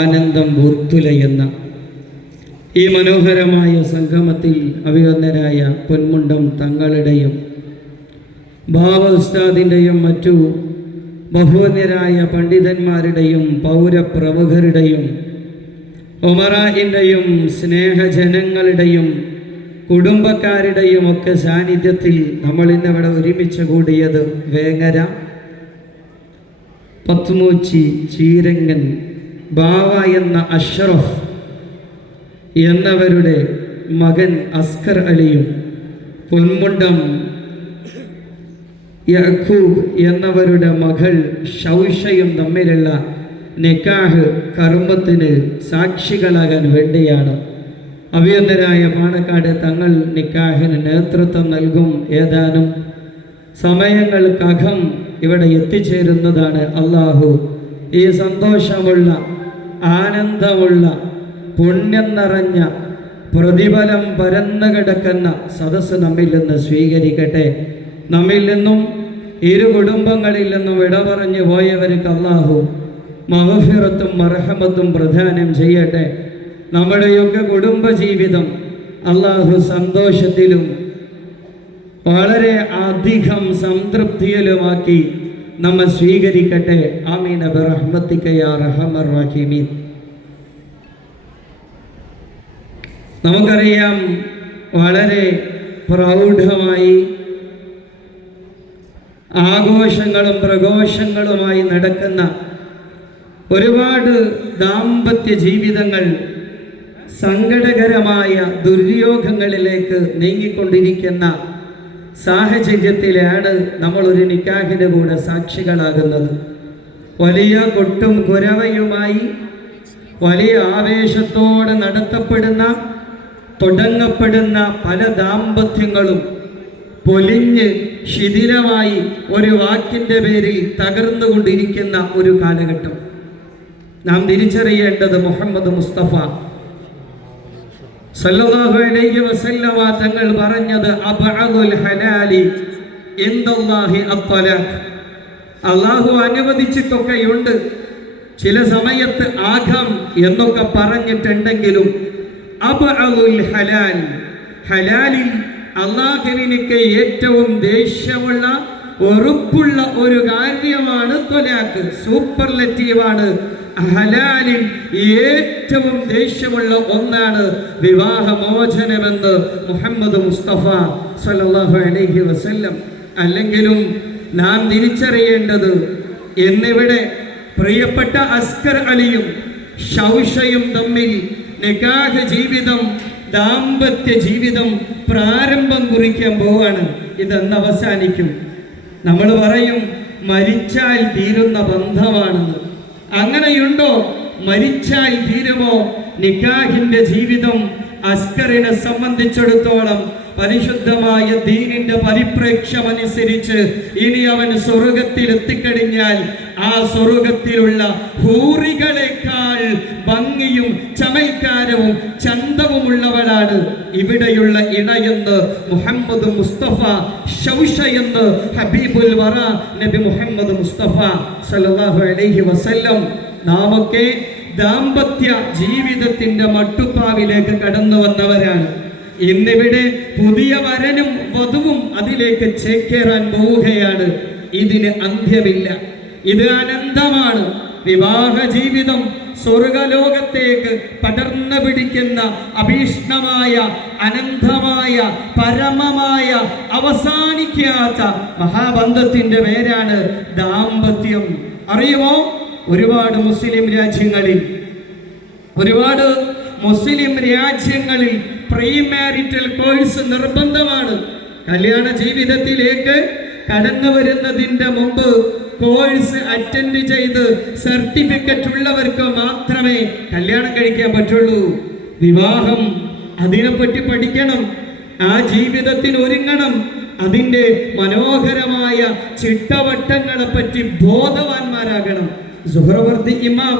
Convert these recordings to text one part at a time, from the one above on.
ആനന്ദം ബൂർത്തുലയെന്ന ഈ മനോഹരമായ സംഗമത്തിൽ അഭിവന്ദനായ പൊന്മുണ്ടം തങ്ങളുടെയും ബാവ ഉസ്താദിൻ്റെയും മറ്റു ബഹുവന്യരായ പണ്ഡിതന്മാരുടെയും പൗരപ്രമുഖരുടെയും ഉമറാഇൻ്റെയും സ്നേഹജനങ്ങളുടെയും കുടുംബക്കാരുടെയും ഒക്കെ സാന്നിധ്യത്തിൽ നമ്മൾ ഇന്നിവിടെ ഒരുമിച്ച് കൂടിയത് വേങ്ങര പത്മൂച്ചി ചീരങ്ങൻ ബാവ എന്ന അഷ്റഫ് എന്നവരുടെ മകൻ അസ്കർ അലിയും പൊന്മുണ്ടം യഅ്കൂബ് എന്നവരുടെ മകൾ ഷൗഷയും തമ്മിലുള്ള നിക്കാഹ് കർമ്മത്തിന് സാക്ഷികളാകാൻ വേണ്ടിയാണ് അഭിവന്ദനായ പാണക്കാട് തങ്ങൾ നിക്കാഹിന് നേതൃത്വം നൽകും. ഏതാനും സമയങ്ങൾക്കകം ഇവിടെ എത്തിച്ചേരുന്നതാണ്. അള്ളാഹു ഈ സന്തോഷമുള്ള ആനന്ദമുള്ള പുണ്യം നിറഞ്ഞ പ്രതിഫലം പരന്നു കിടക്കുന്ന സദസ്സ് നമ്മിൽ നിന്ന് സ്വീകരിക്കട്ടെ. നമ്മിൽ നിന്നും ഇരു കുടുംബങ്ങളിൽ നിന്നും വിട പറഞ്ഞു പോയവർക്ക് അള്ളാഹു മഗ്ഫിറത്തും മർഹമത്തും പ്രദാനം ചെയ്യട്ടെ. നമ്മുടെയൊക്കെ കുടുംബജീവിതം അള്ളാഹു സന്തോഷത്തിലും വളരെ അധികം സംതൃപ്തിയിലുമാക്കി നമ്മെ സ്വീകരിക്കട്ടെ. ആമീൻ ബിറഹ്മതിക യാ അർഹമർ റഹീമീൻ. നമുക്കറിയാം, വളരെ പ്രൗഢമായി ആഘോഷങ്ങളും പ്രഘോഷങ്ങളുമായി നടക്കുന്ന ഒരുപാട് ദാമ്പത്യ ജീവിതങ്ങൾ സങ്കടകരമായ ദുര്യോഗങ്ങളിലേക്ക് നീങ്ങിക്കൊണ്ടിരിക്കുന്ന സാഹചര്യത്തിലാണ് നമ്മൾ ഒരു നിക്കാഹിന് കൂടെ സാക്ഷികളാകുന്നത്. വലിയ കൊട്ടും കുരവയുമായി വലിയ ആവേശത്തോടെ നടത്തപ്പെടുന്ന തുടങ്ങപ്പെടുന്ന പല ദാമ്പത്യങ്ങളും പൊലിഞ്ഞ് ശിഥിലമായി ഒരു വാക്കിൻ്റെ പേരിൽ തകർന്നുകൊണ്ടിരിക്കുന്ന ഒരു കാലഘട്ടം. നാം തിരിച്ചറിയേണ്ടത് മുഹമ്മദ് മുസ്തഫ സല്ലല്ലാഹു അലൈഹി വസല്ലമ തങ്ങൾ പറഞ്ഞത് അബ്അദുൽ ഹലാലി ഇൻദല്ലാഹി അത്വലാഖ്. അല്ലാഹു അനുവദിച്ചിട്ടൊക്കെയുണ്ട്, ചില സമയത്ത് ആകാം എന്നൊക്കെ പറഞ്ഞിട്ടുണ്ടെങ്കിലും അബ്അദുൽ ഹലാൽ, ഹലാലിൽ അള്ളാഹുവിനിക്ക് ഏറ്റവും ദേഷ്യമുള്ള ഉറപ്പുള്ള ഒരു കാര്യമാണ് ത്വലാഖ്. സൂപ്പർലറ്റീവാണ്. ഹലാലിൽ ഏറ്റവും ദേഷ്യമുള്ള ഒന്നാണ് വിവാഹമോചനമെന്ന് മുഹമ്മദ് മുസ്തഫ സല്ലല്ലാഹു അലൈഹി വസല്ലം. അല്ലെങ്കിലും നാം തിരിച്ചറിയേണ്ടത്, എന്നിവിടെ പ്രിയപ്പെട്ട അസ്കർ അലിയും ഷൗഷയും തമ്മിൽ നിക്കാഹ് ജീവിതം, ദാമ്പത്യ ജീവിതം പ്രാരംഭം കുറിക്കാൻ പോവാണ്. ഇതെന്ന് അവസാനിക്കും? നമ്മൾ പറയും മരിച്ചാൽ തീരുന്ന ബന്ധമാണെന്ന്. അങ്ങനെയുണ്ടോ? മരിച്ചാൽ തീരുമോ നിക്കാഹിന്റെ ജീവിതം? അസ്കറിനെ സംബന്ധിച്ചിടത്തോളം പരിശുദ്ധമായ ദീനിന്റെ പരിപ്രേക്ഷ്യമനുസരിച്ച് ഇനി അവൻ സ്വർഗത്തിൽ എത്തിക്കഴിഞ്ഞാൽ ആ സ്വർഗത്തിലുള്ള ഹൂറികളെക്കാൾ ഭംഗിയും ചമൽക്കാരവും ചന്തവുമുള്ളവളാണ് ഇവിടെയുള്ള ഇണയെന്ന് മുഹമ്മദ് മുസ്തഫ, ഷൗഷയെന്ന് ഹബീബുൽ വറ നബി മുഹമ്മദ് മുസ്തഫ സല്ലല്ലാഹു അലൈഹി വസല്ലം. നാമൊക്കെ ദാമ്പത്യ ജീവിതത്തിന്റെ മട്ടുപ്പാവിലേക്ക് കടന്നു വന്നവരാണ്. ഇന്നിവിടെ പുതിയ വരനും വധുവും അതിലേക്ക് ചേക്കേറാൻ പോവുകയാണ്. ഇതിന് അന്ത്യമില്ല, ഇത് അനന്തമാണ്. വിവാഹ ജീവിതം സ്വർഗലോകത്തേക്ക് പടർന്നു പിടിക്കുന്ന അഭീഷ്ണമായ, അനന്തമായ, പരമമായ, അവസാനിക്കാത്ത മഹാബന്ധത്തിന്റെ പേരാണ് ദാമ്പത്യം. അറിയുമോ? ഒരുപാട് മുസ്ലിം രാജ്യങ്ങളിൽ പ്രീ മാരിറ്റൽ കോഴ്സ് നിർബന്ധമാണ്. കല്യാണ ജീവിതത്തിലേക്ക് കടന്നു വരുന്നതിന്റെ മുമ്പ് കോഴ്സ് അറ്റൻഡ് ചെയ്ത് സർട്ടിഫിക്കറ്റ് ഉള്ളവർക്ക് മാത്രമേ കല്യാണം കഴിക്കാൻ പറ്റുള്ളൂ. വിവാഹം, അതിനെപ്പറ്റി പഠിക്കണം, ആ ജീവിതത്തിന് ഒരുങ്ങണം, അതിൻ്റെ മനോഹരമായ ചിട്ടവട്ടങ്ങളെ പറ്റി ബോധവാന്മാരാകണം. സുഹ്റവർദി ഇമാം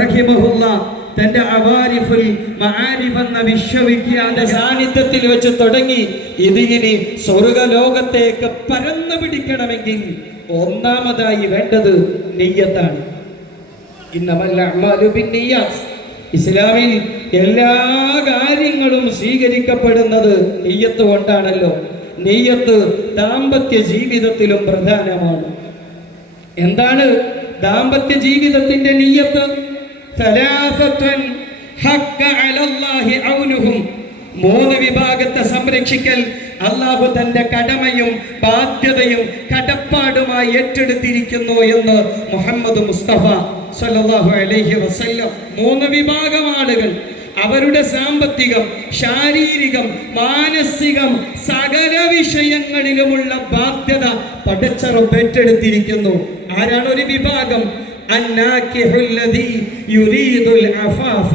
റഹിമഹുല്ലാഹ് തന്റെ അവാരിഫുൽ മആരിഫ് എന്ന വിശ്വവിഖ്യാത സാന്നിധ്യത്തിൽ വെച്ച് തുടങ്ങി. ഇതിനി സ്വർഗലോകത്തേക്ക് പരന്നു പിടിക്കണമെങ്കിൽ ഒന്നാമതായി വേണ്ടത് നിയ്യത്താണ്. ഇന്നമൽ അഅ്മാലു ബിന്നിയാത്ത്. ഇസ്ലാമിൽ എല്ലാ കാര്യങ്ങളും സ്വീകരിക്കപ്പെടുന്നത് നിയ്യത്ത് കൊണ്ടാണല്ലോ. നിയ്യത്ത് ദാമ്പത്യ ജീവിതത്തിലും പ്രധാനമാണ്. എന്താണ് ദാമ്പത്യ ജീവിതത്തിന്റെ നിയ്യത്ത്? സലാസത്തുൻ ഹഖ്ക അലല്ലാഹി ഔനുഹും. 3 വിഭാഗത്തെ സംരക്ഷിക്കൽ അല്ലാഹു തന്റെ കടമയും ബാധ്യതയും കടപ്പാടുമായി ഏറ്റെടുത്തിരിക്കുന്നു എന്ന് മുഹമ്മദ് മുസ്തഫ സല്ലല്ലാഹു അലൈഹി വസല്ലം. 3 വിഭാഗം ആളുകൾ അവരുടെ സാമ്പത്തികം, ശാരീരികം, മാനസികം സകല വിഷയങ്ങളിലുമുള്ള ബാധ്യത പടച്ച റബ്ബ് ഏറ്റെടുത്തിരിക്കുന്നു. ആരാണ് ഒരു വിഭാഗം? അന്നാകിഹുൽ ലദീ യുരീദുൽ അഫാഫ.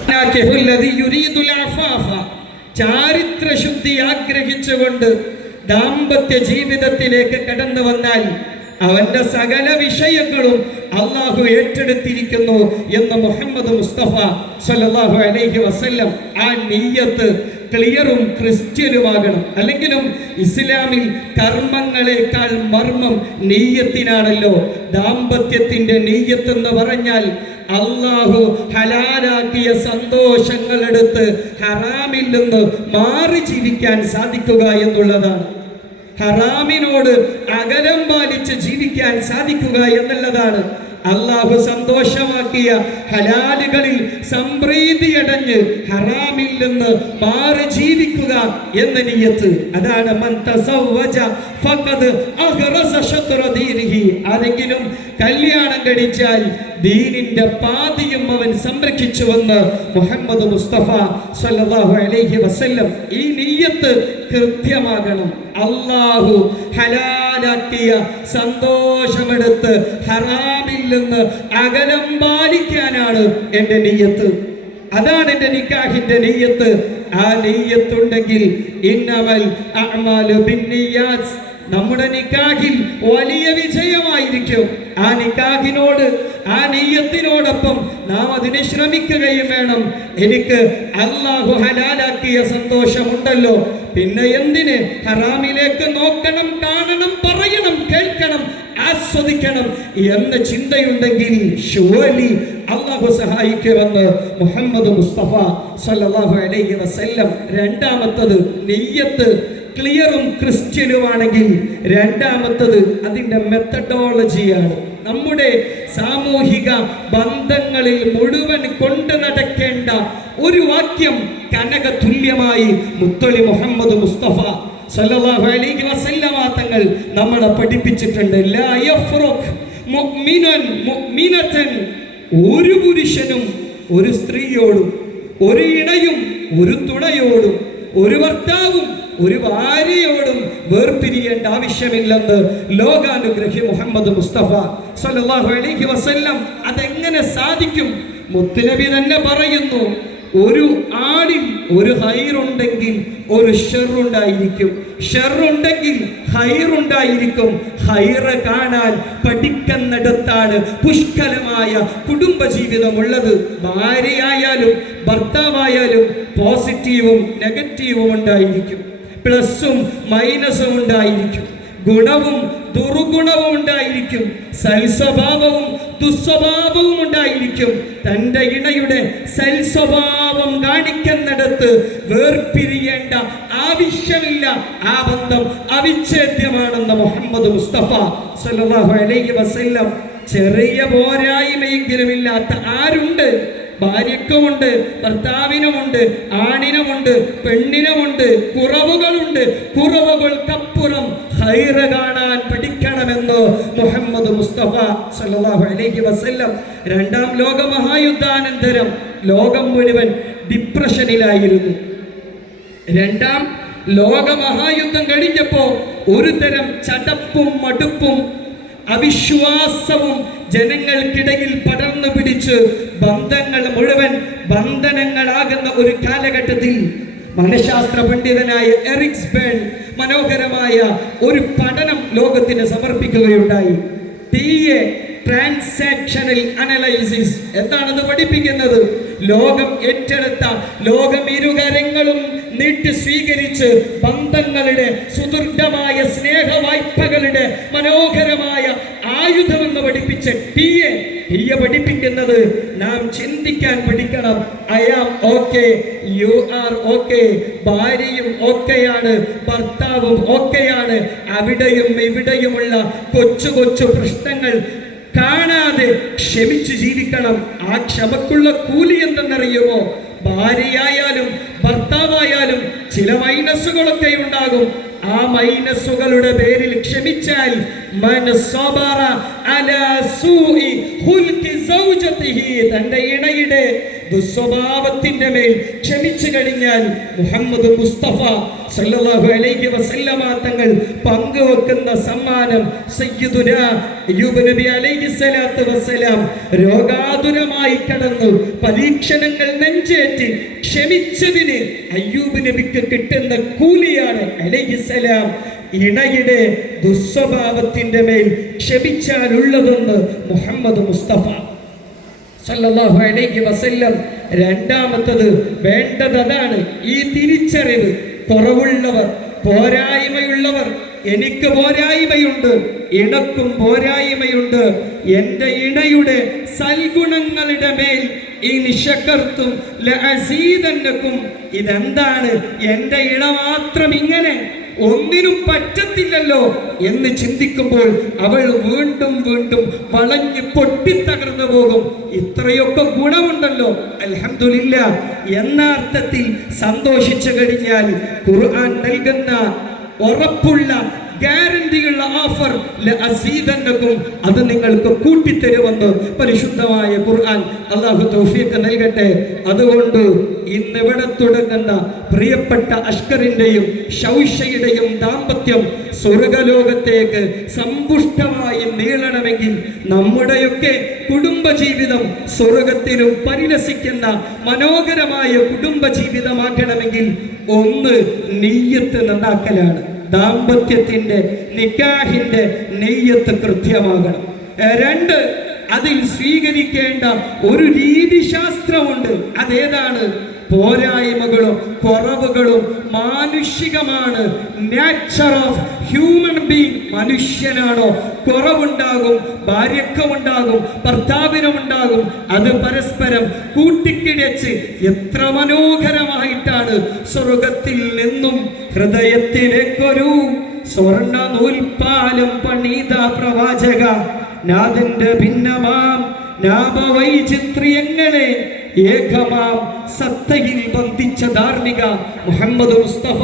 അന്നാകിഹുൽ ലദീ യുരീദുൽ അഫാഫ. ചാരിത്ര ശുദ്ധി ആഗ്രഹിച്ചുകൊണ്ട് ദാമ്പത്യ ജീവിതത്തിലേക്ക് കടന്നു വന്നാൽ അവന്റെ സകല വിഷയങ്ങളും അള്ളാഹു ഏറ്റെടുത്തിരിക്കുന്നു എന്ന് മുഹമ്മദ് മുസ്തഫ സല്ലല്ലാഹു അലൈഹി വസല്ലം. ആ നിയ്യത്ത് ക്ലിയറും ക്രിസ്ത്യനുമാകണം. അല്ലെങ്കിലും ഇസ്ലാമിൽ കർമ്മങ്ങളെക്കാൾ മർമ്മം നിയ്യത്തിനാണല്ലോ. ദാമ്പത്യത്തിന്റെ നിയ്യത്ത് എന്ന് പറഞ്ഞാൽ അള്ളാഹു ഹലാലാക്കിയ സന്തോഷങ്ങൾ എടുത്ത് ഹറാമിൽ നിന്ന് മാറി ജീവിക്കാൻ സാധിക്കുക എന്നുള്ളതാണ്. ഹറാമിനോട് അകലം പാലിച്ച് ജീവിക്കാൻ സാധിക്കുക എന്നുള്ളതാണ്. അള്ളാഹു സന്തോഷമാക്കിയ ഹലാലുകളിൽ സംപ്രീതിയടഞ്ഞ് ഹറാമിൽ നിന്ന് മാറി ജീവിക്കുക എന്ന നിയ്യത്ത്. അതാണ് മൻ തസവ്വജ ഫഖദ് അഹ്റസ ശത്റ ദീനിഹി. ആരെങ്കിലും കല്യാണം കഴിച്ചാൽ ദീനിന്റെ പാതിയും അവൻ സംരക്ഷിച്ചുവെന്ന് മുഹമ്മദ് മുസ്തഫ സല്ലല്ലാഹു അലൈഹി വസല്ലം. ഈ നിയ്യത്ത് കൃത്യമാകണം. അള്ളാഹു ഹലാലാക്കിയ സന്തോഷമെടുത്ത് ഹറാമിൽ നിന്ന് അകലം പാലിക്കാനാണ് എൻ്റെ നിയ്യത്ത്. അതാണ് എൻ്റെ നിക്കാഹിന്റെ നിയ്യത്ത്. ആ നിയ്യത്തുണ്ടെങ്കിൽ ഇന്നമൽ അഅ്മാലു ബിന്നിയാത്ത്. നമ്മുടെ നിക്കാഹിൽ വലിയ വിജയമായിരിക്കും. ആ നിക്കാഹിനോട്, ആ നിയ്യത്തിനോടൊപ്പം നാം അതിനെ ശ്രമിക്കുകയും വേണം. എനിക്ക് അല്ലാഹു ഹലാലാക്കിയ സന്തോഷമുണ്ടല്ലോ, പിന്നെ എന്തിന് ഹറാമിലേക്ക് നോക്കണം, കാണണം, പറയണം, കേൾക്കണം, ആസ്വദിക്കണം എന്ന ചിന്തയുണ്ടെങ്കിൽ ഷുവലി അല്ലാഹു സഹായിക്കുമെന്ന് മുഹമ്മദ് മുസ്തഫ സല്ലല്ലാഹു അലൈഹി വസല്ലം. രണ്ടാമത്തത് നിയ്യത്ത് ക്ലിയറും ക്രിസ്ത്യനുമാണെങ്കിൽ രണ്ടാമത്തത് അതിൻ്റെ മെത്തഡോളജിയാണ്. നമ്മുടെ സാമൂഹിക ബന്ധങ്ങളിൽ മുഴുവൻ കൊണ്ടു നടക്കേണ്ട ഒരു വാക്യം കനക തുല്യമായി മുത്തലി മുഹമ്മദ് മുസ്തഫ സല്ലല്ലാഹു അലൈഹി വസല്ലമ തങ്ങൾ നമ്മളെ പഠിപ്പിച്ചിട്ടുണ്ട്. ലാ യഫ്റുഖ് മുഅ്മിനുൻ മുഅ്മിനതൻ. ഒരു പുരുഷനും ഒരു സ്ത്രീയോടും, ഒരു ഇണയും ഒരു തുണയോടും, ഒരു ഭർത്താവും ഒരു ഭാര്യയോടും വേർപിരിയേണ്ട ആവശ്യമില്ലെന്ന് ലോകാനുഗ്രഹി മുഹമ്മദ് മുസ്തഫ സല്ലല്ലാഹു അലൈഹി വസല്ലം. അതെങ്ങനെ സാധിക്കും? മുത്തുനബി തന്നെ പറയുന്നു, ഒരു ആടിൽ ഒരു ഹൈറുണ്ടെങ്കിൽ ഒരു ഷെറുണ്ടായിരിക്കും, ഷെറുണ്ടെങ്കിൽ ഹൈറുണ്ടായിരിക്കും. ഹൈറ് കാണാൻ പഠിക്കുന്നിടത്താണ് പുഷ്കലമായ കുടുംബജീവിതമുള്ളത്. ഭാര്യയായാലും ഭർത്താവായാലും പോസിറ്റീവും നെഗറ്റീവും ഉണ്ടായിരിക്കും, പ്ലസും മൈനസും ഉണ്ടായിരിക്കും, ഗുണവും ദുർഗുണവും ഉണ്ടായിരിക്കും, സൽസ്വഭാവവും ദുസ്വഭാവവും ഉണ്ടായിരിക്കും. തൻ്റെ ഇണയുടെ സൽസ്വഭാവം കാണിക്കുന്നിടത്ത് വേർപിരിയേണ്ട ആവശ്യമില്ല. ആ ബന്ധം അവിച്ഛേദ്യമാണെന്ന് മുഹമ്മദ് മുസ്തഫ സല്ലല്ലാഹു അലൈഹി വസല്ലം. ചെറിയ പോരായ്മയെങ്കിലും ഇല്ലാത്ത ആരുണ്ട്? ഭാര്യക്കുമുണ്ട്, ഭർത്താവിനുമുണ്ട്, ആണിനുമുണ്ട്, പെണ്ണിനുമുണ്ട്. കുറവുകളുണ്ട്. കുറവുകൾക്കപ്പുറം ഹൈറ് കാണാൻ പഠിക്കണമെന്ന് മുഹമ്മദ് മുസ്തഫ സല്ലല്ലാഹു അലൈഹി വസല്ലം. രണ്ടാം ലോക മഹായുദ്ധാനന്തരം ലോകം മുഴുവൻ ഡിപ്രഷനിലായിരുന്നു. രണ്ടാം ലോക മഹായുദ്ധം കഴിഞ്ഞപ്പോൾ ഒരു തരം ചടപ്പും മടുപ്പും അവിശ്വാസവും ജനങ്ങൾക്കിടയിൽ പടർന്നു പിടിച്ച് ബന്ധങ്ങൾ മുഴുവൻ ബന്ധനങ്ങളാകുന്ന ഒരു കാലഘട്ടത്തിൽ മനഃശാസ്ത്ര പണ്ഡിതനായ എറിക് ബേൺ മനോഹരമായ ഒരു പഠനം ലോകത്തിന് സമർപ്പിക്കുകയുണ്ടായി. Transactional analysis. എന്താണത് പഠിപ്പിക്കുന്നത്? ലോകം ഏറ്റെടുത്ത, ലോകം ഇരുകരങ്ങളും നീട്ടി സ്വീകരിച്ച് ബന്ധങ്ങളുടെ സുദൃഢമായ സ്നേഹ വായ്പകളുടെ മനോഹരമായ ആയുധമെന്ന് പഠിപ്പിച്ച ടീയെ പഠിപ്പിക്കുന്നത് നാം ചിന്തിക്കാൻ പഠിക്കണം. I am okay, you are okay. ഭാര്യയും ഓക്കെയാണ്, ഭർത്താവും ഓക്കെയാണ്. അവിടെയും ഇവിടെയുമുള്ള കൊച്ചു കൊച്ചു പ്രശ്നങ്ങൾ കാണാതെ ക്ഷമിച്ച് ജീവിക്കണം. ആ ക്ഷമക്കുള്ള കൂലി എന്തെന്നറിയുമോ? ഭാര്യയായാലും ഭർത്താവായാലും ചില മൈനസുകളൊക്കെ ഉണ്ടാകും. ആ മൈനസുകളുടെ പേരിൽ ക്ഷമിച്ചാൽ തന്റെ ഇണയുടെ ദുസ്വഭാവത്തിന്റെ മേൽ ക്ഷമിച്ചു കഴിഞ്ഞാൽ മുഹമ്മദ് മുസ്തഫ സല്ലല്ലാഹു അലൈഹി വസല്ലമ തങ്ങൾ പങ്കുവെക്കുന്ന സമ്മാനം സയ്യിദുനാ അയ്യൂബ് നബി അലൈഹി സ്വലാത്തു വസ്സലാം രോഗാതുരമായി കടന്നു പരീക്ഷണങ്ങൾ നെഞ്ചേറ്റി ക്ഷമിച്ചതിന് അയ്യൂബ് നബിക്ക് കിട്ടുന്ന കൂലിയാണ് അലൈഹിസ്സലാം ഇണയുടെ ദുസ്വഭാവത്തിന്റെ മേൽ ക്ഷമിച്ചാലുള്ളതെന്ന് മുഹമ്മദ് മുസ്തഫ സല്ലല്ലാഹു അലൈഹി വസല്ലം. രണ്ടാമത്തത് വേണ്ടത് അതാണ്, ഈ തിരിച്ചറിവ്. കുറവുള്ളവർ, പോരായ്മയുള്ളവർ, എനിക്ക് പോരായ്മയുണ്ട്, ഇണക്കും പോരായ്മയുണ്ട്. എൻ്റെ ഇണയുടെ സൽഗുണങ്ങളുടെ മേൽ ഇതെന്താണ്, എൻ്റെ ഇണ മാത്രം ഇങ്ങനെ ഒന്നിനും പറ്റത്തില്ലല്ലോ എന്ന് ചിന്തിക്കുമ്പോൾ അവൾ വീണ്ടും വീണ്ടും വളഞ്ഞ് പൊട്ടിത്തകർന്നു പോകും. ഇത്രയൊക്കെ ഗുണമുണ്ടല്ലോ, അൽഹംദുലില്ലാഹ് എന്ന അർത്ഥത്തിൽ സന്തോഷിച്ചു കഴിഞ്ഞാൽ ഖുർആൻ നൽകുന്ന ഉറപ്പുള്ള ഗ്യാരണ്ടിയുള്ള ഓഫർ ലഅസീദന്നകും, അത് നിങ്ങൾക്ക് കൂട്ടിത്തരുമെന്ന് പരിശുദ്ധമായ ഖുർആൻ. അല്ലാഹു തൗഫീഖ് നൽകട്ടെ. അതുകൊണ്ട് ഇന്നിവിടെ തുടങ്ങുന്ന പ്രിയപ്പെട്ട അഷ്കറിന്റെയും ശൗഷയുടെയും ദാമ്പത്യം സ്വർഗലോകത്തേക്ക് സമ്പുഷ്ടമായി നീളണമെങ്കിൽ, നമ്മുടെയൊക്കെ കുടുംബജീവിതം സ്വർഗത്തിലും പരിലസിക്കുന്ന മനോഹരമായ കുടുംബജീവിതമാക്കണമെങ്കിൽ ഒന്ന് നിയ്യത്ത് നന്നാക്കലാണ്. ദാമ്പത്യത്തിന്റെ നിക്കാഹിന്റെ നെയ്യത്ത് കൃത്യമാകണം. രണ്ട്, അതിൽ സ്വീകരിക്കേണ്ട ഒരു രീതിശാസ്ത്രമുണ്ട്. അതേതാണ്? പോരായ്മകളും കുറവുകളും മാനുഷികമാണ്. Nature of human being. മനുഷ്യനാണോ? കുറവുണ്ടാകും, ഭാര്യക്കുമുണ്ടാകും, ഭർത്താവിനുമുണ്ടാകും. അത് പരസ്പരം കൂട്ടിക്കിഴച്ച് എത്ര മനോഹരമായിട്ടാണ് സ്വർഗത്തിൽ നിന്നും ഹൃദയത്തിലേക്കൊരു സ്വർണ്ണ നൂൽപ്പാലം പണിത പ്രവാചക നാഥന്റെ ഭിന്നമാം നാമവൈചിത്ര്യങ്ങളെ ഏകമാം സത്തയിൽ ബന്ധിച്ച ധാർമ്മിക മുഹമ്മദ് മുസ്തഫ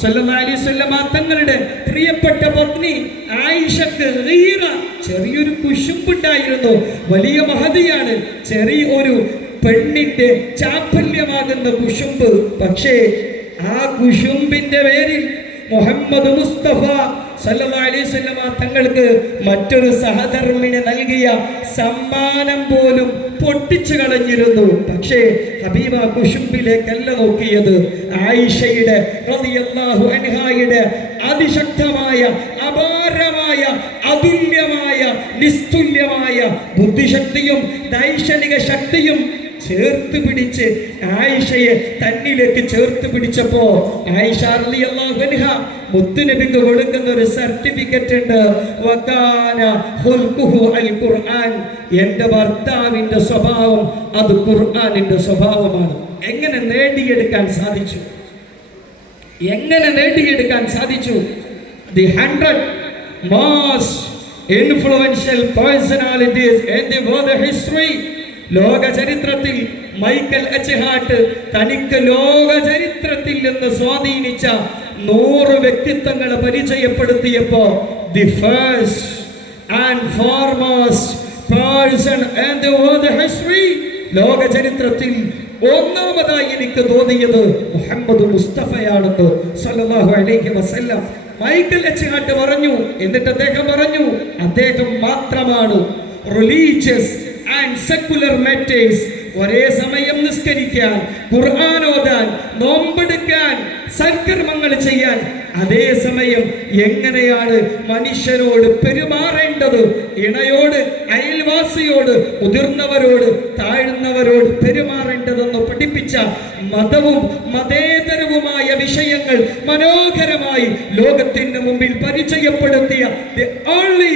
സല്ലല്ലാഹു അലൈഹി വസല്ലം തങ്ങളുടെ പ്രിയപ്പെട്ട പത്നി ആയിഷക്ക് ചെറിയൊരു കുശുമ്പുണ്ടായിരുന്നു. വലിയ മഹതിയാണ്. ചെറിയ ഒരു പെണ്ണിന്റെ ചാപ്പല്യമാകുന്ന കുശുമ്പ്. പക്ഷേ ആ കുശുമ്പിന്റെ പേരിൽ മുഹമ്മദ് മുസ്തഫ സല്ലല്ലാഹു അലൈഹി വസല്ലം തങ്ങൾക്ക് മറ്റൊരു സഹധർമ്മിണി നൽകിയ സമ്മാനം പോലും പൊട്ടിച്ചു കളഞ്ഞിരുന്നു. പക്ഷേ ഹബീബ കുശുമ്പിലേക്കല്ല നോക്കിയത്. ആയിഷയുടെ റളിയല്ലാഹു അൻഹായുടെ അതിശക്തമായ, അപാരമായ, അതുല്യമായ, നിസ്തുല്യമായ ബുദ്ധിശക്തിയും ദൈക്ഷണിക ശക്തിയും ചേർത്ത് പിടിച്ച് ആയിഷയെ തന്നിലേക്ക് ചേർത്ത് പിടിച്ചപ്പോ ആയിഷ റളിയല്ലാഹു അൻഹ മുത്തുനബിക്ക് കൊടുക്കുന്ന ഒരു സർട്ടിഫിക്കറ്റ് ഉണ്ട്. വകാന ഖുൽഖുഹു അൽ ഖുർആൻ. എൻ്റെ ഭർത്താവിൻ്റെ സ്വഭാവം അത് ഖുർആനിൻ്റെ സ്വഭാവമാണ്. എങ്ങനെ നേടിയെടുക്കാൻ സാധിച്ചു? എങ്ങനെ നേടിയെടുക്കാൻ സാധിച്ചു? The 100 most influential personalities in the world history. ലോക ചരിത്രത്തിൽ മൈക്കൽ എച്ച് ഹാർട്ട് തനിക്ക് ലോക ചരിത്രത്തിൽ നിന്ന് സ്വാധീനിച്ച 100 വ്യക്തിത്വങ്ങളെ പരിചയപ്പെടുത്തിയപ്പോ the first and foremost person in the world history, ലോക ചരിത്രത്തിൽ ഒന്നാമതായി എനിക്ക് തോന്നിയത് മുഹമ്മദ് മുസ്തഫയാണെന്ന് സല്ലല്ലാഹു അലൈഹി വസല്ലം മൈക്കൽ എച്ച് ഹാർട്ട് പറഞ്ഞു. എന്നിട്ട് അദ്ദേഹം പറഞ്ഞു, അദ്ദേഹം മാത്രമാണ് റിലീജിയസ് ആൻഡ് സെക്കുലർ മാറ്റേഴ്സ് ഒരേ സമയം നിസ്കരിക്കാൻ, ഖുർആൻ ഓതാൻ, നോമ്പെടുക്കാൻ, സൽക്കർമ്മങ്ങൾ ചെയ്യാൻ അതേസമയം എങ്ങനെയാണ് മനുഷ്യരോട് പെരുമാറേണ്ടത്, ഇണയോട്, അയൽവാസിയോട്, മുതിർന്നവരോട്, താഴ്ന്നവരോട് പെരുമാറേണ്ടതെന്ന് പഠിപ്പിച്ച മതവും മതേതരവുമായ വിഷയങ്ങൾ മനോഹരമായി ലോകത്തിന് മുമ്പിൽ പരിചയപ്പെടുത്തിയ the only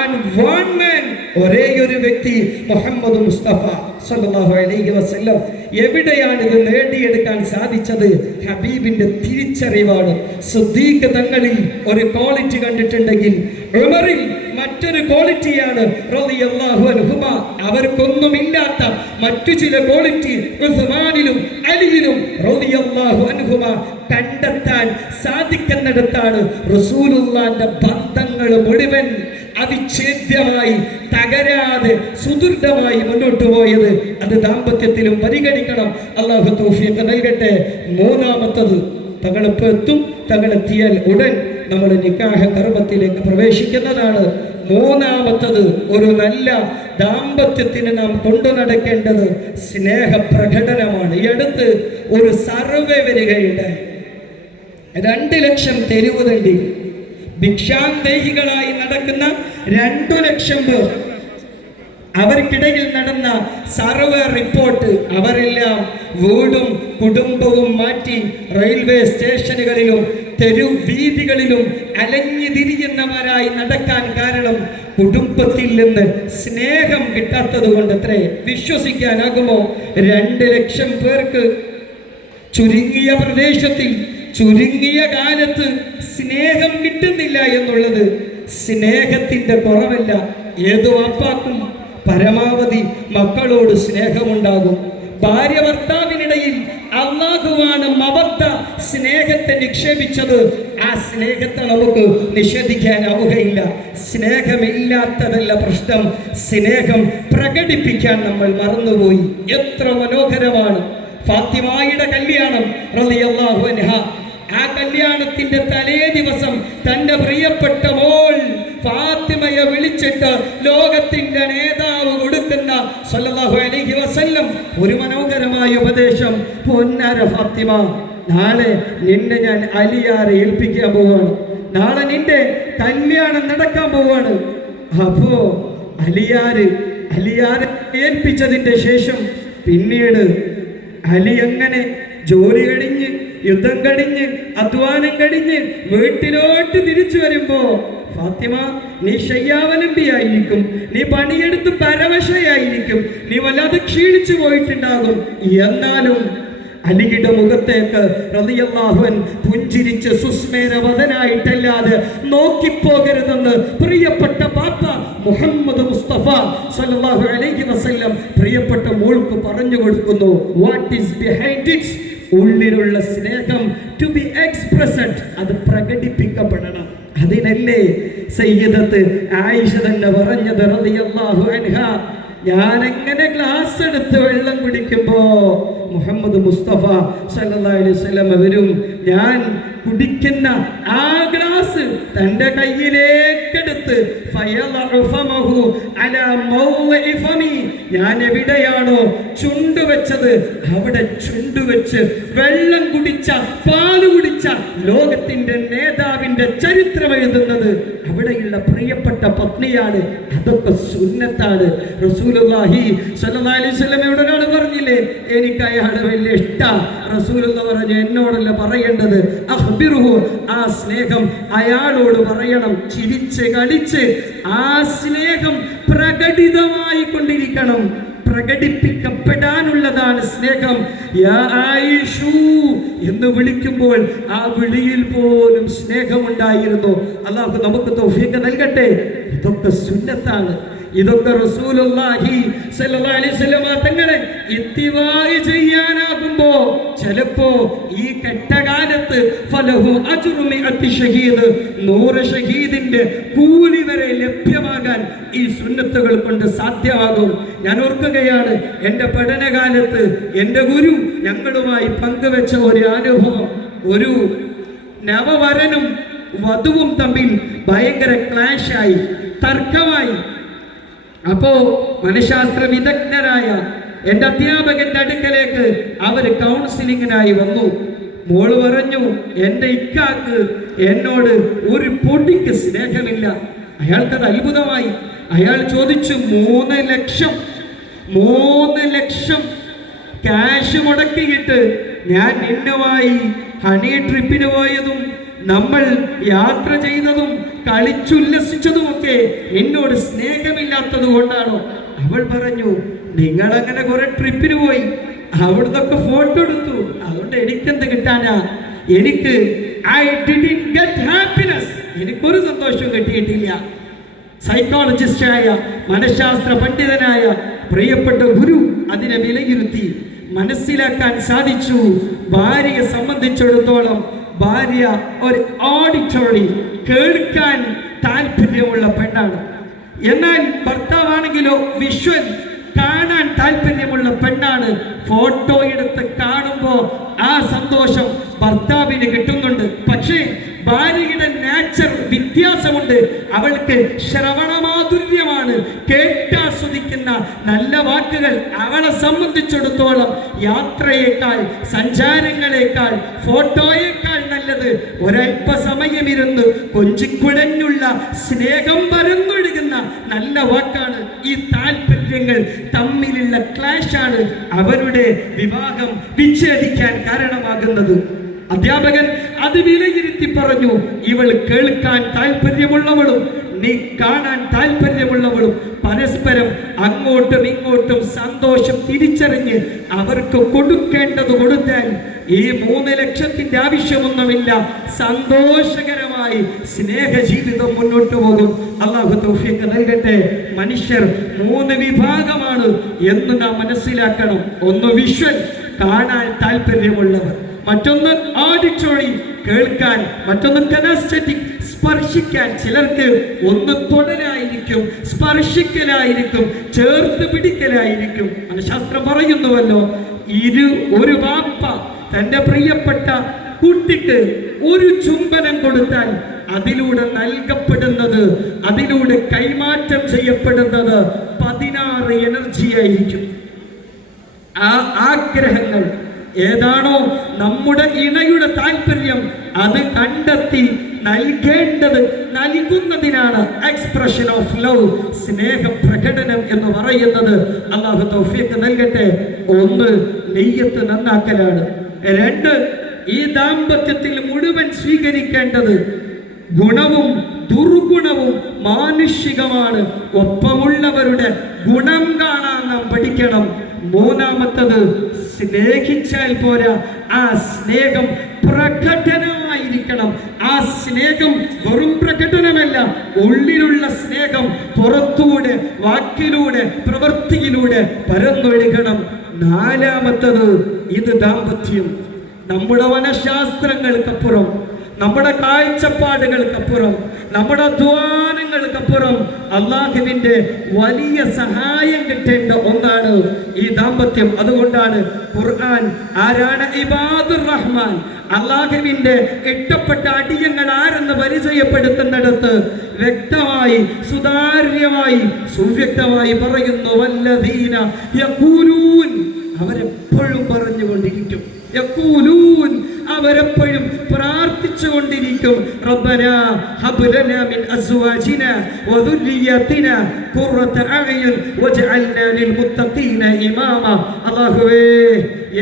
and one man, ഒരേയൊരു വ്യക്തി മുഹമ്മദ് മുസ്തഫ സല്ലല്ലാഹു അലൈഹി വസല്ലം. എവിടെയാണ് ഇത് നേടിയെടുക്കാൻ സാധിച്ചത്? ഹബീബിന്റെ തിരിച്ചറിവാണ്. സിദ്ദീഖ് തങ്ങളിൽ ഒരു ക്വാളിറ്റി കണ്ടിട്ടുണ്ടെങ്കിൽ ഉമറിൽ മറ്റൊരു ക്വാളിറ്റിയാണ് റളിയല്ലാഹു അൻഹുമ. അവർക്കൊന്നുമില്ലാത്ത മറ്റു ചില ക്വാളിറ്റി ഉസ്മാനിലും അലിയിലും റളിയല്ലാഹു അൻഹുമ കണ്ടെത്താൻ സാധിക്കുന്നിടത്താണ് റസൂലുള്ളാഹിന്റെ ബന്ധങ്ങൾ മുഴുവൻ അവിച്ഛേദ്യമായി തകരാതെ സുദൃഢമായി മുന്നോട്ട് പോയത്. അത് ദാമ്പത്യത്തിലും പരിഗണിക്കണം. അല്ലാഹു തൗഫീഖ് നൽകട്ടെ. മൂന്നാമത്തത്, തങ്ങളിപ്പോൾ എത്തും, തങ്ങളെത്തിയാൽ ഉടൻ നമ്മൾ നിക്കാഹ് കർമ്മത്തിലേക്ക് പ്രവേശിക്കുന്നതാണ്. മൂന്നാമത്തത്, ഒരു നല്ല ദാമ്പത്യത്തിന് നാം കൊണ്ടു നടക്കേണ്ടത് സ്നേഹപ്രകടനമാണ്. ഈ അടുത്ത് ഒരു സർവേ വരികയുണ്ടായി. 2 ലക്ഷം തെരുവുതണ്ടി ഭിക്ഷാന്തേഹികളായി നടക്കുന്ന 2 ലക്ഷം പേർ, അവർക്കിടയിൽ നടന്ന സർവേ റിപ്പോർട്ട്, അവരെല്ലാം വീടും കുടുംബവും മാറ്റി റെയിൽവേ സ്റ്റേഷനുകളിലും തെരുവീതികളിലും അലഞ്ഞു തിരിയുന്നവരായി നടക്കാൻ കാരണം കുടുംബത്തിൽ നിന്ന് സ്നേഹം കിട്ടാത്തത് കൊണ്ടത്രേ. വിശ്വസിക്കാനാകുമോ? 2 ലക്ഷം പേർക്ക് ചുരുങ്ങിയ പ്രദേശത്തിൽ ചുരുങ്ങിയ കാലത്ത് സ്നേഹം കിട്ടുന്നില്ല എന്നുള്ളത് സ്നേഹത്തിന്റെ കുറവല്ല. ഏതു വാപ്പാക്കും പരമാവധി മക്കളോട് സ്നേഹമുണ്ടാകും. ഭാര്യ ഭർത്താവിനിടയിൽ അല്ലാഹുവാണ് മവദ്ദ, സ്നേഹത്തെ നിക്ഷേപിച്ചത്. ആ സ്നേഹത്തെ നമുക്ക് നിഷേധിക്കാനാവുകയില്ല. സ്നേഹമില്ലാത്തതല്ല പ്രശ്നം, സ്നേഹം പ്രകടിപ്പിക്കാൻ നമ്മൾ മറന്നുപോയി. എത്ര മനോഹരമാണ് ഫാത്തിമയുടെ കല്യാണം റളിയല്ലാഹു അൻഹ. ആ കല്യാണത്തിന്റെ തലേ ദിവസം തന്റെ പ്രിയപ്പെട്ട മോൾ ഫാത്തിമയെ വിളിച്ചിട്ട് ലോകത്തിന്റെ നേതാവ് കൊടുക്കുന്ന സല്ലല്ലാഹു അലൈഹി വസല്ലം ഒരു മനോഹരമായ ഉപദേശം. പൊന്നാര ഫാത്തിമ, നാളെ നിന്നെ ഞാൻ അലിയാരെ ഏൽപ്പിക്കാൻ പോവാണ്. നാളെ നിന്റെ കല്യാണം നടക്കാൻ പോവാണ്. അപ്പോ അലിയാരെ ഏൽപ്പിച്ചതിന്റെ ശേഷം പിന്നീട് അലി അങ്ങനെ ജോലി കഴിഞ്ഞ്, യുദ്ധം കഴിഞ്ഞ്, അധ്വാനം കഴിഞ്ഞ് വീട്ടിലോട്ട് തിരിച്ചു വരുമ്പോ, ഫാത്തിമ, നീ ശയ്യാവലംബിയായിരിക്കും, നീ പണിയെടുത്ത് പരവശയായിരിക്കും, നീ വല്ലാതെ ക്ഷീണിച്ചു പോയിട്ടുണ്ടാകും. എന്നാലും അലിയുടെ മുഖത്തേക്ക് റളിയല്ലാഹു അൻഹു പുഞ്ചിരിച്ച് സുസ്മേരവദനായിട്ടല്ലാതെ നോക്കിപ്പോകരുതെന്ന് പ്രിയപ്പെട്ട പാപ്പ മുഹമ്മദ് മുസ്തഫ സല്ലല്ലാഹു അലൈഹി വസല്ലം പ്രിയപ്പെട്ട മോൾക്ക് പറഞ്ഞു കൊടുക്കുന്നു. What is behind it? ഉള്ളിലുള്ള സ്നേഹം ടു ബി എക്സ്പ്രസ്ഡ്, അത് പ്രകടിപ്പിക്കപ്പെടണം. അതിനല്ലേ സയ്യിദത്ത് ആയിഷ തന്നെ പറഞ്ഞത് റളിയല്ലാഹു അൻഹ, ഞാൻ എങ്ങനെ ഗ്ലാസ് എടുത്ത് വെള്ളം കുടിക്കുമ്പോ മുഹമ്മദ് മുസ്തഫ സല്ലല്ലാഹു അലൈഹി വസല്ലം വരും, ഞാൻ കുടിക്കുന്ന ആ ഗ്ലാസ് തന്റെ കയ്യിലേക്കെടുത്ത് ഞാൻ എവിടെയാണോ ചുണ്ടുവെച്ചത് അവിടെ ചുണ്ടുവെച്ച് വെള്ളം കുടിച്ച, പാല് കുടിച്ച ലോകത്തിന്റെ നേതാവിന്റെ ചരിത്രം എഴുതുന്നത് അവിടെയുള്ള പ്രിയപ്പെട്ട പത്നിയാണ്. അതൊക്കെ സുന്നത്താണ്. റസൂലുള്ളാഹി സ്വല്ലല്ലാഹു അലൈഹി വസല്ലമയോട് ഒരാൾ പറഞ്ഞില്ലേ, എനിക്ക് അയാളെ വലിയ ഇഷ്ടം. റസൂലുള്ള പറഞ്ഞു, എന്നോടല്ല പറയേണ്ടത്, അഖ്ബിറുഹു, ആ സ്നേഹം അയാളോട് പറയണം. ചിരിച്ച് കളിച്ച് ആ സ്നേഹം പ്രകടിതമായി കൊണ്ടിരിക്കണം. പ്രകടിപ്പിക്കപ്പെടാനുള്ളതാണ് സ്നേഹം. യാ ആയിഷു എന്ന് വിളിക്കുമ്പോൾ ആ വിളിയിൽ പോലും സ്നേഹമുണ്ടായിരുന്നു. അല്ലാഹു നമുക്ക് തൗഫീഖ് നൽകട്ടെ. ഇതൊക്കെ സുന്നത്താണ്. ഇതൊക്കെ റസൂലുള്ളാഹി സ്വല്ലല്ലാഹു അലൈഹി വസല്ലം തങ്ങളെ ഇത്തിബാഇ ചെയ്യാനാകുമ്പോ ചിലപ്പോ ഈ കെട്ടകാലത്ത് ഫലഹു അജ്റു മിഅത്തി ഷഹീദ്, 100 ഷഹീദിന്റെ കൂലി വരെ ലഭ്യമാകാൻ ഈ സുന്നത്തുകൾ കൊണ്ട് സാധ്യമാകും. ഞാൻ ഓർക്കുകയാണ്, എൻ്റെ പഠനകാലത്ത് എൻ്റെ ഗുരു ഞങ്ങളുമായി പങ്കുവെച്ച ഒരു അനുഭവം. ഒരു നവവരനും വധുവും തമ്മിൽ ഭയങ്കര ക്ലാഷായി, തർക്കമായി. അപ്പോ മനഃശാസ്ത്ര വിദഗ്ധരായ എൻ്റെ അധ്യാപകന്റെ അടുക്കലേക്ക് അവർ കൗൺസിലിങ്ങിനായി വന്നു. മോള് പറഞ്ഞു, എൻ്റെ ഇക്കാക്ക് എന്നോട് ഒരു പൊടിക്ക് സ്നേഹമില്ല. അയാൾക്കത് അത്ഭുതമായി. അയാൾ ചോദിച്ചു, 3 ലക്ഷം ക്യാഷ് മുടക്കിയിട്ട് ഞാൻ നിന്നുമായി ഹണി ട്രിപ്പിന് പോയതും നമ്മൾ യാത്ര ചെയ്തതും കളിച്ചുല്ലസിച്ചതുമൊക്കെ എന്നോട് സ്നേഹമില്ലാത്തത് കൊണ്ടാണോ? അവൾ പറഞ്ഞു, നിങ്ങൾ അങ്ങനെ കുറെ ട്രിപ്പിന് പോയി, അവിടുന്നൊക്കെ ഫോട്ടോ എടുത്തു, അതുകൊണ്ട് എനിക്കെന്ത് കിട്ടാനാ? എനിക്കൊരു സന്തോഷവും കിട്ടിയിട്ടില്ല. സൈക്കോളജിസ്റ്റായ മനഃശാസ്ത്ര പണ്ഡിതനായ പ്രിയപ്പെട്ട ഗുരു അതിനെ വിലയിരുത്തി മനസ്സിലാക്കാൻ സാധിച്ചു. ഭാര്യയെ സംബന്ധിച്ചിടത്തോളം ഭാര്യ ഒരു ഓഡിറ്റോറി, കേൾക്കാൻ താല്പര്യമുള്ള പെണ്ണാണ്. എന്നാൽ ഭർത്താവാണെങ്കിലോ വിഷ്വൽ, കാണാൻ താല്പര്യമുള്ള പെണ്ണാണ്. ഫോട്ടോ എടുത്ത് കാണുമ്പോൾ ആ സന്തോഷം ഭർത്താവിന് കിട്ടുന്നുണ്ട്. പക്ഷേ ഭാര്യയുടെ നാച്ചർ വ്യത്യാസമുണ്ട്. അവൾക്ക് ശ്രവണമാധുര്യമാണ്, കേട്ടാസ്വദിക്കുന്ന നല്ല വാക്കുകൾ. അവളെ സംബന്ധിച്ചിടത്തോളം യാത്രയേക്കാൾ, സഞ്ചാരങ്ങളേക്കാൾ, ഫോട്ടോയേക്കാൾ നല്ലത് ഒരല്പസമയമിരുന്ന് കൊഞ്ചിക്കുഴഞ്ഞുള്ള സ്നേഹം പരന്നൊഴുകുന്ന നല്ല വാക്കാണ്. ഈ താല്പര്യങ്ങൾ തമ്മിലുള്ള ക്ലാഷാണ് അവരുടെ വിവാഹം വിച്ഛേദിക്കാൻ കാരണമാകുന്നത്. അധ്യാപകൻ അത് വിലയിരുത്തി പറഞ്ഞു, ഇവൾ കേൾക്കാൻ താല്പര്യമുള്ളവളും നീ കാണാൻ താല്പര്യമുള്ളവളും പരസ്പരം അങ്ങോട്ടും ഇങ്ങോട്ടും സന്തോഷം തിരിച്ചറിഞ്ഞ് അവർക്ക് കൊടുക്കേണ്ടത് കൊടുത്താൽ ഈ 3 ലക്ഷത്തിന്റെ ആവശ്യമൊന്നുമില്ല. സന്തോഷകരമായി സ്നേഹജീവിതം മുന്നോട്ട് പോകും. അല്ലാഹു തൗഫീഖ് നൽകട്ടെ. മനുഷ്യർ 3 വിഭാഗമാണ് എന്ന് നാം മനസ്സിലാക്കണം. ഒന്ന് വിഷ്വൽ, കാണാൻ താല്പര്യമുള്ളവർ. മറ്റൊന്ന് ഓഡിറ്റോറി, കേൾക്കാൻ. മറ്റൊന്ന് കനസ്തെറ്റിക്, സ്പർശിക്കാൻ. ചിലർക്ക് ഒന്ന് തൊടലായിരിക്കും, സ്പർശിക്കലായിരിക്കും, ചേർത്ത് പിടിക്കലായിരിക്കും. മനഃശാസ്ത്രം പറയുന്നുവല്ലോ, ഒരു വാപ്പ തന്റെ പ്രിയപ്പെട്ട കുട്ടിക്ക് ഒരു ചുംബനം കൊടുത്താൽ അതിലൂടെ നൽകപ്പെടുന്നത്, അതിലൂടെ കൈമാറ്റം ചെയ്യപ്പെടുന്നത് 16 എനർജിയായിരിക്കും. ആ ആഗ്രഹങ്ങൾ ഏതാണോ നമ്മുടെ ഇണയുടെ താല്പര്യം അത് കണ്ടെത്തി നൽകേണ്ടത് നൽകുന്നതിനാണ് എക്സ്പ്രഷൻ ഓഫ് ലവ്, സ്നേഹ പ്രകടനം എന്ന് പറയുന്നത്. അല്ലാഹു തൗഫീഖ് നൽകട്ടെ. 1 നിയ്യത്ത് നന്നാക്കലാണ്. 2 ഈ ദാമ്പത്യത്തിൽ മുഴുവൻ സ്വീകരിക്കേണ്ടത് ഗുണവും ദുർഗുണവും മാനുഷികമാണ്. ഒപ്പമുള്ളവരുടെ ഗുണം കാണാൻ നാം പഠിക്കണം. 3-മത്തത് സ്നേഹിച്ചാൽ പോരാ, ആ സ്നേഹം പ്രകടനമായിരിക്കണം. ആ സ്നേഹം വെറും പ്രകടനമല്ല, ഉള്ളിലുള്ള സ്നേഹം പുറത്തൂടെ, വാക്കിലൂടെ, പ്രവൃത്തിയിലൂടെ പരന്നൊഴുകണം. 4-മത്തത് ഇത് ദാമ്പത്യം നമ്മുടെ മനഃശാസ്ത്രങ്ങൾക്കപ്പുറം, നമ്മുടെ കാഴ്ചപ്പാടുകൾക്കപ്പുറം, നമ്മുടെ അധ്വാനങ്ങൾക്കപ്പുറം അള്ളാഹുവിന്റെ വലിയ സഹായം കിട്ടേണ്ട ഒന്നാണ് ഈ ദാമ്പത്യം. അതുകൊണ്ടാണ് ഖുർആൻ ആരാണ് ഇബാദുർ റഹ്മാൻ, അള്ളാഹുവിന്റെ ഇഷ്ടപ്പെട്ട അടിയങ്ങൾ ആരെന്ന് പരിചയപ്പെടുത്തുന്നിടത്ത് വ്യക്തമായി, സുതാര്യമായി, സുവ്യക്തമായി പറയുന്നു, വല്ലദീന യഖൂലൂൻ, അവരെപ്പോഴും പറഞ്ഞുകൊണ്ടിരിക്കും, യഖൂലൂൻ, അവരെപ്പോഴും പ്രാർത്ഥിച്ചുകൊണ്ടിരിക്കും, റബ്ബനാ ഹബ് ലനാ മിൻ അസ്വാജിനാ വദുരിയതിനാ ഖുറത അഅ്യുൻ വജഅൽനാ ലിൽ മുത്തഖീന ഇമാമ. അല്ലാഹുവേ,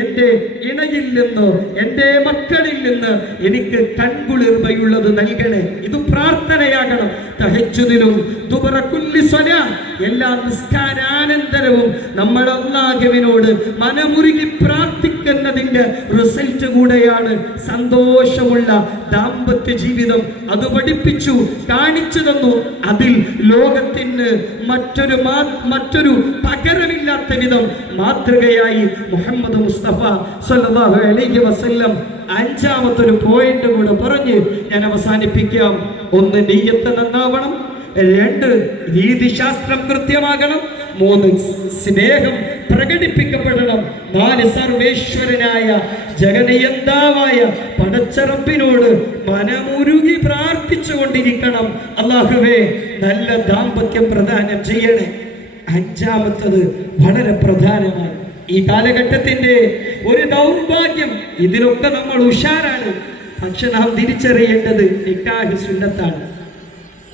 എൻ്റെ ഇണയിൽ നിന്ന്, എൻ്റെ മക്കളിൽ നിന്ന് എനിക്ക് കൺകുളിർമയുള്ളത് നൽകണേ. ഇത് പ്രാർത്ഥനയാകണം. തഹജ്ജുദിലും ദുബറ കുല്ലി സ്വലാ, എല്ലാ നിസ്കാരാനന്തരവും നമ്മൾ അല്ലാഹുവിനോട് മനമുരുകി പ്രാർത്ഥിക്കുന്നതിന്റെ റിസൾട്ട് കൂടെയാണ് സന്തോഷമുള്ള ദാമ്പത്യ ജീവിതം. അത് പഠിപ്പിച്ചു, കാണിച്ചു തന്നു. അതിൽ ലോകത്തിന് മറ്റൊരു പകരമില്ലാത്ത വിധം മാതൃകയായി മുഹമ്മദ് മുസ്തഫ സല്ലല്ലാഹു അലൈഹി വസല്ലം 5-മത്തൊരു പോയിന്റ് കൂടെ പറഞ്ഞ് ഞാൻ അവസാനിപ്പിക്കാം. 1 നിയ്യത്ത് നന്നാവണം, 2 രീതിശാസ്ത്രം കൃത്യമാകണം, 3 സ്നേഹം പ്രകടിപ്പിക്കപ്പെടണം, 4 സർവേശ്വരനായ ജഗനിയന്താവായ പടച്ചറപ്പിനോട് മനമുരുകി പ്രാർത്ഥിച്ചു കൊണ്ടിരിക്കണം. അല്ലാഹുവേ, നല്ല ദാമ്പത്യം പ്രദാനം ചെയ്യണേ. 5-മത്തത് വളരെ പ്രധാനമാണ്. ഈ കാലഘട്ടത്തിന്റെ ഒരു ദൗർഭാഗ്യം, ഇതിലൊക്കെ നമ്മൾ ഉഷാറാണ്, പക്ഷെ നാം തിരിച്ചറിയേണ്ടത് നിക്കാഹ് സുന്നത്താണ്.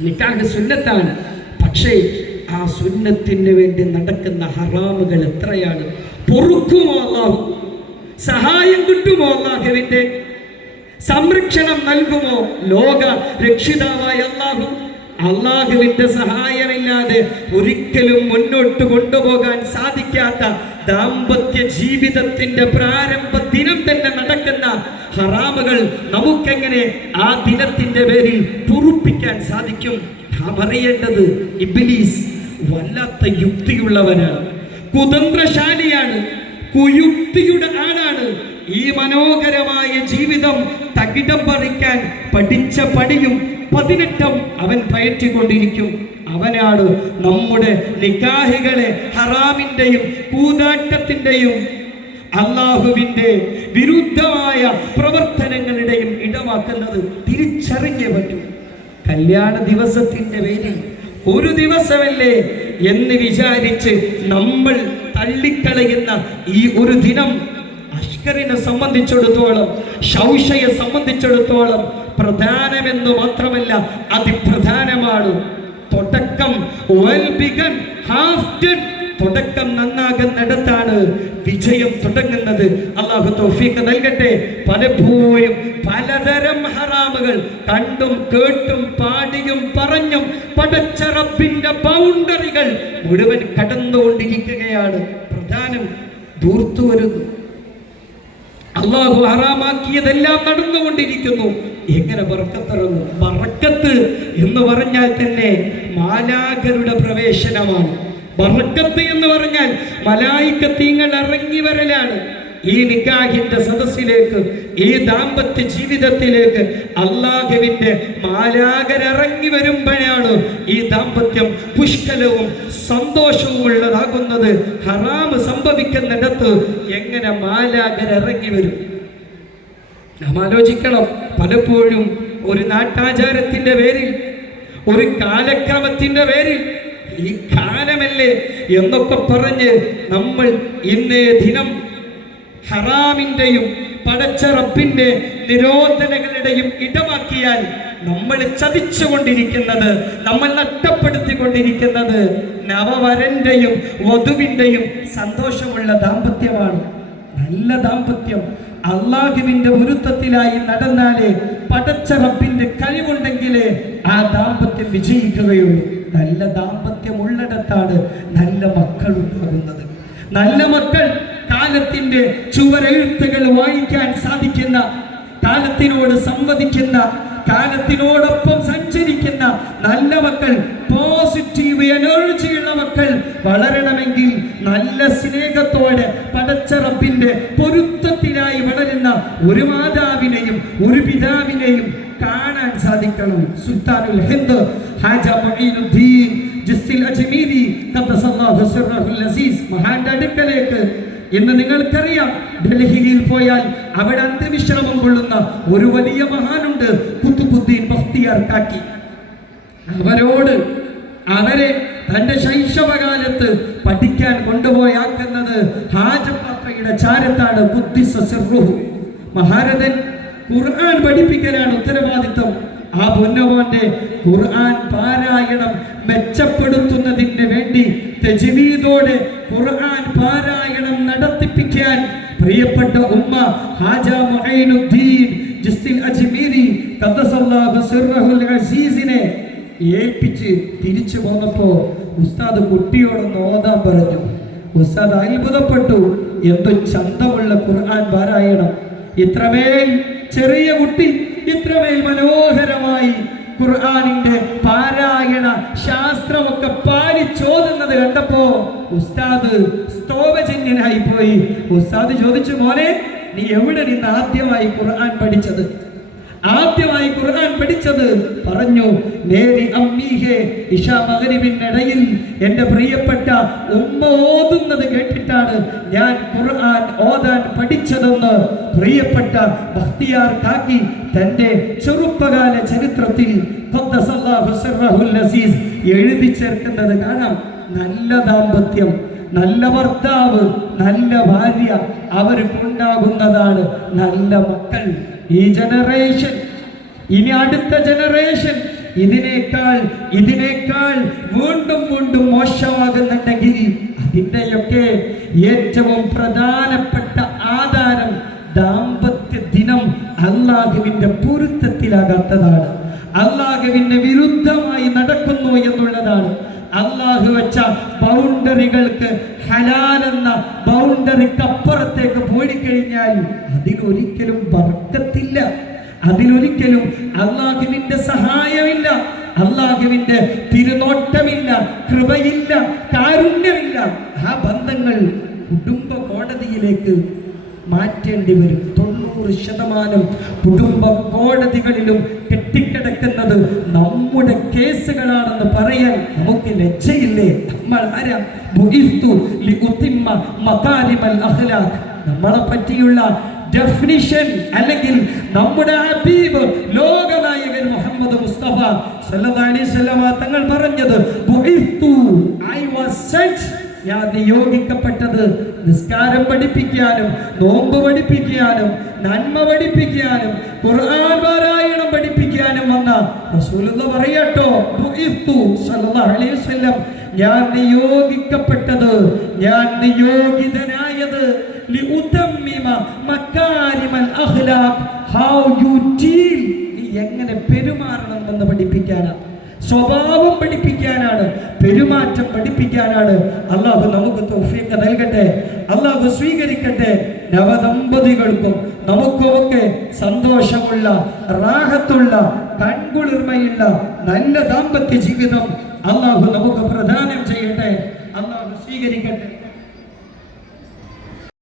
നിക്കാഹ് സുന്നത്താണ്. പക്ഷേ ആ സുന്നത്തിന് വേണ്ടി നടക്കുന്ന ഹറാമുകൾ എത്രയാണ്? പൊറുക്കുമോ അല്ലാഹു? സഹായം കിട്ടുമോ? അല്ലാഹുവിന്റെ സംരക്ഷണം നൽകുമോ ലോക രക്ഷിതാവായ അല്ലാഹു? അല്ലാഹുവിന്റെ സഹായമില്ലാതെ ഒരിക്കലും മുന്നോട്ട് കൊണ്ടുപോകാൻ സാധിക്കാത്ത ദാമ്പത്യ ജീവിതത്തിന്റെ പ്രാരംഭ ദിനം തന്നെ നടക്കുന്ന ഹറാമുകൾ നമുക്കെങ്ങനെ ആ ദിനത്തിന്റെ പേരിൽ പൊറുപ്പിക്കാൻ സാധിക്കും? നാം അറിയേണ്ടത് ഇബ്ലീസ് വല്ലാത്ത യുക്തിയുള്ളവനാണ്, കുതന്ത്രശാലിയാണ്, കുയുക്തിയുടെ ആളാണ്. ഈ മനോഹരമായ ജീവിതം തകിടം പറിക്കാൻ പഠിച്ച പണിയും 18 അവൻ പയറ്റിക്കൊണ്ടിരിക്കും. അവനാണ് നമ്മുടെ നിക്കാഹികളെ ഹറാമിന്റെയും കൂതാട്ടത്തിന്റെയും അള്ളാഹുവിന്റെ വിരുദ്ധമായ പ്രവർത്തനങ്ങളുടെയും ഇടമാക്കുന്നത്. തിരിച്ചറിഞ്ഞേ പറ്റൂ. കല്യാണ ദിവസത്തിന്റെ പേരിൽ ഒരു ദിവസമല്ലേ എന്ന് വിചാരിച്ച് നമ്മൾ തള്ളിക്കളയുന്ന ഈ ഒരു ദിനം അഷ്കറിനെ സംബന്ധിച്ചിടത്തോളം, ശൗഷയെ സംബന്ധിച്ചിടത്തോളം പ്രധാനമെന്ന് മാത്രമല്ല അതിപ്രധാനമാണ്. തുടക്കം തുടക്കം നന്നാകുന്നിടത്താണ് വിജയം തുടങ്ങുന്നത്. അല്ലാഹു തൗഫീഖ് നൽകട്ടെ. പലപ്പോഴും പലതരം ഹറാമുകൾ കണ്ടും കേട്ടും പാടിയും പറഞ്ഞും പടച്ച റബ്ബിന്റെ ബൗണ്ടറികൾ മുഴുവൻ കടന്നുകൊണ്ടിരിക്കുകയാണ്. പ്രധാനം ദൂർത്തു വരുന്നു. അല്ലാഹു ഹറാമാക്കിയതെല്ലാം നടന്നുകൊണ്ടിരിക്കുന്നു. എങ്ങനെ ബർക്കത്തിറങ്ങും? ബർക്കത്ത് എന്ന് പറഞ്ഞാൽ തന്നെ മാലാഖരുടെ പ്രവേശനമാണ്. ബർക്കത്ത് എന്ന് പറഞ്ഞാൽ മലായിക്കത്തീങ്ങൾ ഇറങ്ങി വരലാണ്. ഈ നിക്കാഹിന്റെ സദസ്സിലേക്ക്, ഈ ദാമ്പത്യ ജീവിതത്തിലേക്ക് അല്ലാഹുവിന്റെ മാലാഖർ ഇറങ്ങി വരുമ്പോഴാണ് ഈ ദാമ്പത്യം പുഷ്കലവും സന്തോഷവും ഉള്ളതാകുന്നത്. ഹറാമ് സംഭവിക്കുന്നിടത്ത് എങ്ങനെ മാലാഖർ ഇറങ്ങി വരും? നാം ആലോചിക്കണം. പലപ്പോഴും ഒരു നാട്ടാചാരത്തിന്റെ പേരിൽ, ഒരു കാലക്രമത്തിന്റെ പേരിൽ, ഈ കാലമല്ലേ എന്നൊക്കെ പറഞ്ഞ് നമ്മൾ ഇന്നേ ദിനം ഹറാമിന്റെയും പടച്ച റബ്ബിന്റെ നിരോധനങ്ങളുടെയും ഇടമാക്കിയാൽ നമ്മൾ ചതിച്ചുകൊണ്ടിരിക്കുന്നത്, നമ്മൾ നഷ്ടപ്പെടുത്തിക്കൊണ്ടിരിക്കുന്നത് നവവരന്റെയും വധുവിന്റെയും സന്തോഷമുള്ള ദാമ്പത്യമാണ്. നല്ല ദാമ്പത്യം അള്ളാഹുവിന്റെ വിരുദ്ധത്തിലായി നടന്നാലേ, പടച്ച റബ്ബിന്റെ കഴിവുണ്ടെങ്കിലേ ആ ദാമ്പത്യം വിജയിക്കുകയുള്ളൂ. നല്ല ദാമ്പത്യം ഉള്ളിടത്താണ് നല്ല മക്കൾ ഉണ്ടാകുന്നത്. നല്ല മക്കൾ കാലത്തിന്റെ ചുവരെഴുത്തുകൾ വായിക്കാൻ സാധിക്കുന്ന, കാലത്തിനോട് സംവദിക്കുന്ന, കാലത്തിനോടൊപ്പം സഞ്ചരിക്കുന്ന നല്ല മക്കൾ, പോസിറ്റീവ് എനർജിയുള്ള മക്കൾ വളരണമെങ്കിൽ നല്ല സ്നേഹത്തോടെ പടച്ച റബ്ബിന്റെ പൊരുത്തത്തിനായി വളരുന്ന ഒരു മാതാവിനെയും ഒരു പിതാവിനെയും കാണാൻ സാധിക്കണം. സുൽത്താനുൽ ഹിന്ദ് ഹാജ മുഈനുദ്ദീൻ ജിസ്തിൽ അജ്മീരി ഖദ്ദസല്ലാഹു സിർറഹുൽ അസീസ് മഹാന്റെ അടുക്കലേക്ക് ഇന്ന് നിങ്ങൾക്കറിയാം, ഡൽഹിയിൽ പോയാൽ അവിടെ അന്ത്യവിശ്രമം കൊള്ളുന്ന ഒരു വലിയ മഹാനുണ്ട്, ഖുത്ബുദ്ദീൻ ബഖ്തിയാർ കാക്കി. അവരെ തന്റെ ശൈശവകാലത്ത് പഠിക്കാൻ കൊണ്ടുപോയാക്കുന്നത് ഹാജപ്പാപ്പയുടെ ചാരത്താണ്. ഖുദ്ദിസ സിർറുഹു. മഹാരഥൻ ഖുർആൻ പഠിപ്പിക്കലാണ് ഉത്തരവാദിത്വം. ആ പൊന്നോന്റെ ഖുർആൻ പാരായണം മെച്ചപ്പെടുത്തുന്നതിന് വേണ്ടി തജ്വീദോടെ ഖുർആൻ പാരായണം നടത്തിപ്പിക്കാൻ പ്രിയപ്പെട്ട ഉമ്മ ഹാജ മുഈനുദ്ദീൻ ജിസ്തിൽ അജ്മീരി ഖദ്ദസല്ലാഹു സിർറഹുൽ അസീസിനെ ഏൽപ്പിച്ച് തിരിച്ചു പോന്നപ്പോ ഉസ്താദ് കുട്ടിയോടൊന്ന് ഓതാൻ പറഞ്ഞു. ഉസ്താദ് അത്ഭുതപ്പെട്ടു. എന്തു ചന്തമുള്ള ഖുർആൻ പാരായണം! ഇത്രമേൽ ചെറിയ കുട്ടി ഇത്രമേൽ മനോഹരമായി ഖുർആനിന്റെ പാരായണ ശാസ്ത്രമൊക്കെ പാലിച്ചോതുന്നത് കണ്ടപ്പോ ഉസ്താദ് സ്തോഭജന്യനായി പോയി. ഉസ്താദ് ചോദിച്ചു, മോനെ, നീ എവിടെ നിന്ന് ആദ്യമായി ഖുർആൻ പഠിച്ചത്? ആദ്യമായി ഖുർആൻ പഠിച്ചത് പറഞ്ഞു, നേരി അമ്മീഹെ ഇശാ മഗ്രിബിനിടയിൽ എൻ്റെ പ്രിയപ്പെട്ട ഉമ്മ ഓതുന്നത് കേട്ടിട്ടാണ് ഞാൻ ഖുർആൻ ഓതാൻ പഠിച്ചതെന്ന് പ്രിയപ്പെട്ട ബഖ്തിയാർ കാക്കി തൻ്റെ ചെറുപ്പകാല ചരിത്രത്തിൽ ഖദ്ദസല്ലാഹു സിർറഹുൽ അസീസ് എഴുതി ചേർക്കുന്നത് കാണാം. നല്ല ദാമ്പത്യം, നല്ല ഭർത്താവ്, നല്ല ഭാര്യ, അവർക്കുണ്ടാകുന്നതാണ് നല്ല മക്കൾ. ഈ ജനറേഷൻ, ഇനി അടുത്ത ജനറേഷൻ ഇതിനേക്കാൾ വീണ്ടും വീണ്ടും മോശമാകുന്നുണ്ടെങ്കിൽ അതിൻ്റെയൊക്കെ ഏറ്റവും പ്രധാനപ്പെട്ട ആധാരം ദാമ്പത്യ ദിനം അല്ലാഹുവിന്റെ പൊരുത്തത്തിലാകാത്തതാണ്, അല്ലാഹുവിന്റെ വിരുദ്ധമായി നടക്കുന്നു എന്നുള്ളതാണ്. അല്ലാഹു വെച്ച ബൗണ്ടറികൾക്ക്, ഹലാലെന്ന ബൗണ്ടറിക്ക് അപ്പുറത്തേക്ക് പോയിക്കഴിഞ്ഞാൽ അതിനൊരിക്കലും ബർക്കത്തില്ല, അതിനൊരിക്കലും അല്ലാഹുവിന്റെ സഹായമില്ല, അല്ലാഹുവിന്റെ തിരുനോട്ടമില്ല, കൃപയില്ല, കാരുണ്യമില്ല. ആ ബന്ധങ്ങൾ കുടുംബ കോടതിയിലേക്ക് മാറ്റേണ്ടി വരും. 90% കുടുംബ കോടതികളിലും കെട്ടിക്കിടക്കുന്നത് നമ്മുടെ കേസുകളാണെന്ന് പറയാൻ നമുക്ക് ലജ്ജയില്ലേ? നമ്മൾ ആരാ? നമ്മളെ പറ്റിയുള്ള ഡെഫിനിഷൻ അല്ലെങ്കിൽ നമ്മുടെ ഹബീബ് ലോകനായകൻ മുഹമ്മദ് മുസ്തഫ സല്ലല്ലാഹു അലൈഹി വസല്ലം തങ്ങൾ പറഞ്ഞത്, I was sent, ഞാൻ നിയോഗിക്കപ്പെട്ടത് നിസ്കാരം പഠിപ്പിക്കാനും, നോമ്പ് പഠിപ്പിക്കാനും, നന്മ പഠിപ്പിക്കാനും, ഖുർആൻ പാരായണം പഠിപ്പിക്കാനും വന്ന റസൂലുള്ളാഹി പറയട്ടോ, സല്ലല്ലാഹു അലൈഹി വസല്ലം ഞാൻ നിയോഗിക്കപ്പെട്ടത്, ഞാൻ നിയോഗിതനായത് how you deal, നീ എങ്ങനെ പെരുമാറണം എന്ന് പഠിപ്പിക്കാനാണ്, സ്വഭാവം പഠിപ്പിക്കാനാണ്, പെരുമാറ്റം പഠിപ്പിക്കാനാണ്. അല്ലാഹു നമുക്ക് തൗഫീഖ് നൽകട്ടെ, അല്ലാഹു സ്വീകരിക്കട്ടെ. നവദമ്പതികൾക്കും നമുക്കുമൊക്കെ സന്തോഷമുള്ള, റാഹത്തുള്ള, കൺകുളിർമയുള്ള നല്ല ദാമ്പത്യ ജീവിതം അല്ലാഹു നമുക്ക് പ്രദാനം ചെയ്യട്ടെ. അല്ലാഹു സ്വീകരിക്കട്ടെ.